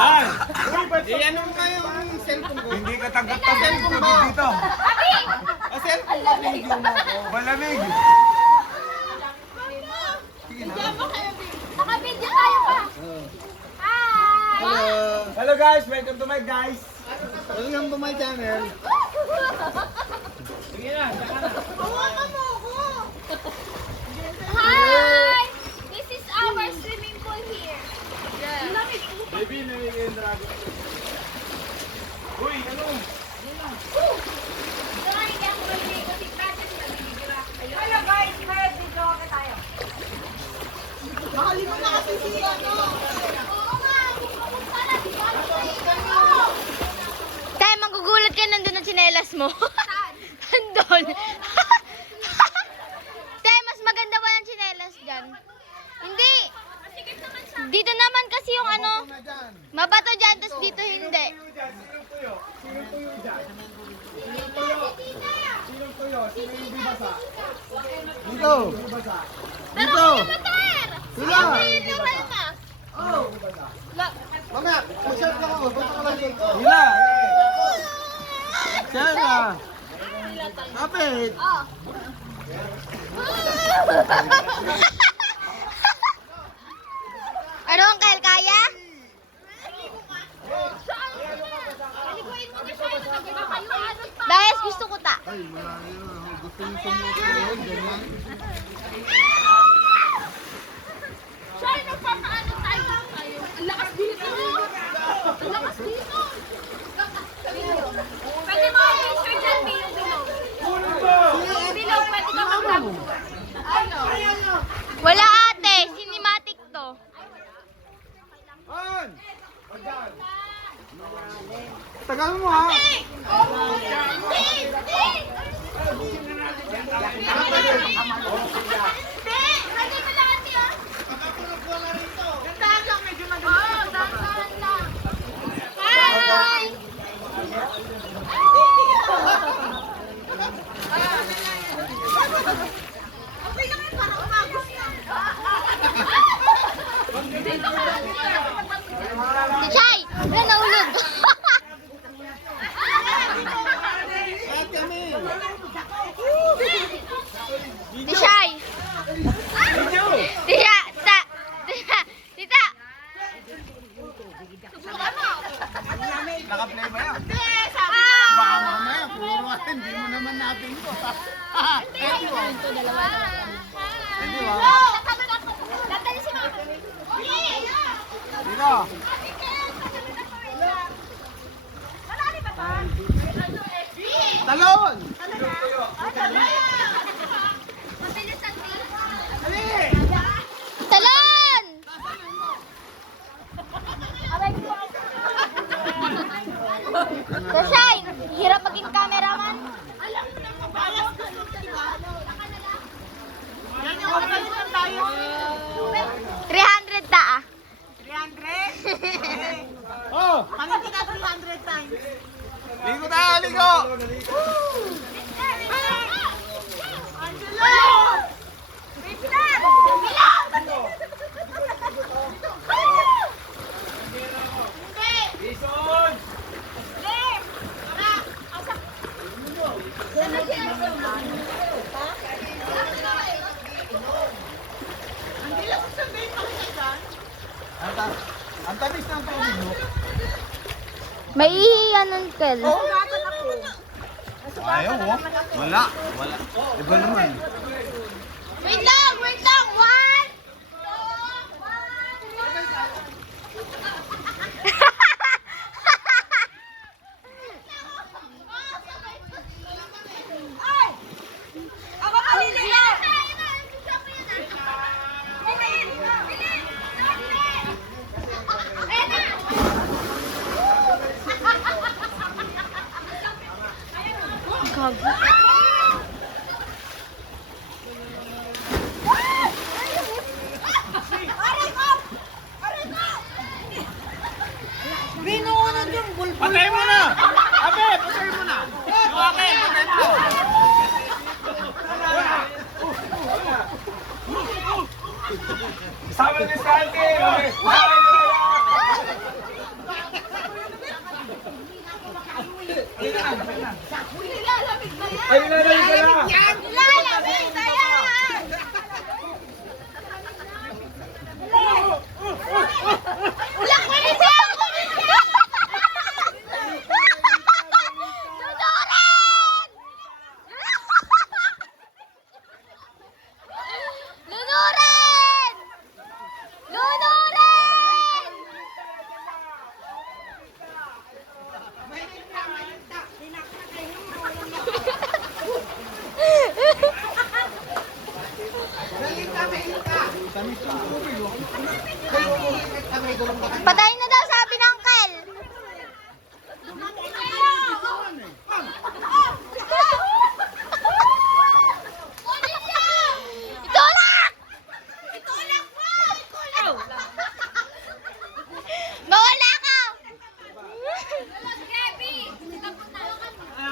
Ay! Ano nga yung cellphone ko? Hindi ka tanggap-tanggap dito. Cellphone ko, video mo ako. Malamig. Naka-video tayo pa. Hi! Hello guys, welcome to my guys. Welcome to my channel. Hawakan mo ako. Hi! This is our swimming pool here. Baby, nangiging dragon. Uy, ano? Hello guys, may video ka tayo. Mahalin mo na kasi si ano. Oo nga, pumunta na. Di ba? Tay, magugulat ka nandun ang tsinelas mo. Saan? Nandun. Tay, mas maganda ba ng tsinelas dyan? Hindi. Masikip naman siya. Dito naman kasi yung ano, mabato dyan, tapos dito hindi. Sinong tuyo? Sinong tuyo dyan? Sinong tuyo? Sinong tuyo? Sino yung di basa? Dito! Di basa? Dito! Mater! Sila! Ayun yung halma. Mamaya, mag-share lang ako. Punta ka lang dito. Hila! Share na! Kapit! Oh. Ano, Uncle, kaya? Paliguin mo na siya. Nakagagawa pa. Dahil gusto ko ta. Ay, marami na. Gusto niyo sumusunod. Ganyan. Siya, nagpapaano tayo? Ang lakas dito. Ang lakas dito. Pwede mo i-picture dyan, bilog-bilog. Bilog, pwede ka mag-vlog. Ano? Wala ate, cinematic to. On! Tagal mo ha! Si Chay, wala nahulog. Kahit kami! Si Chay. Tita, tita. Naka-play ba yan? Ah! Baka mamaya, puro hindi mo naman natin ito. Pwede ba? Pwede ba? Dito! Talon! Talon! Kashay, hirap maging cameraman. 300 ta ah. 300? Oh! Pangit ka 300 times. Ligo tayo, ligo! Angelo! Victor! Hindi! Jason! Hindi! Tara! Asak! Hindi lang sabihin pa kita dyan. Ang tamis ng tubig mo. May ihiyan, Uncle. Sumagot ako. Ayaw oh. Wala. Wala. Iba naman. Wait lang! Wait lang! One! Ay! Ako kanina yan! Gago. Patay mo na! Abe, patay mo na! Yung akin, patay mo! Sama ni Santi! Patayin na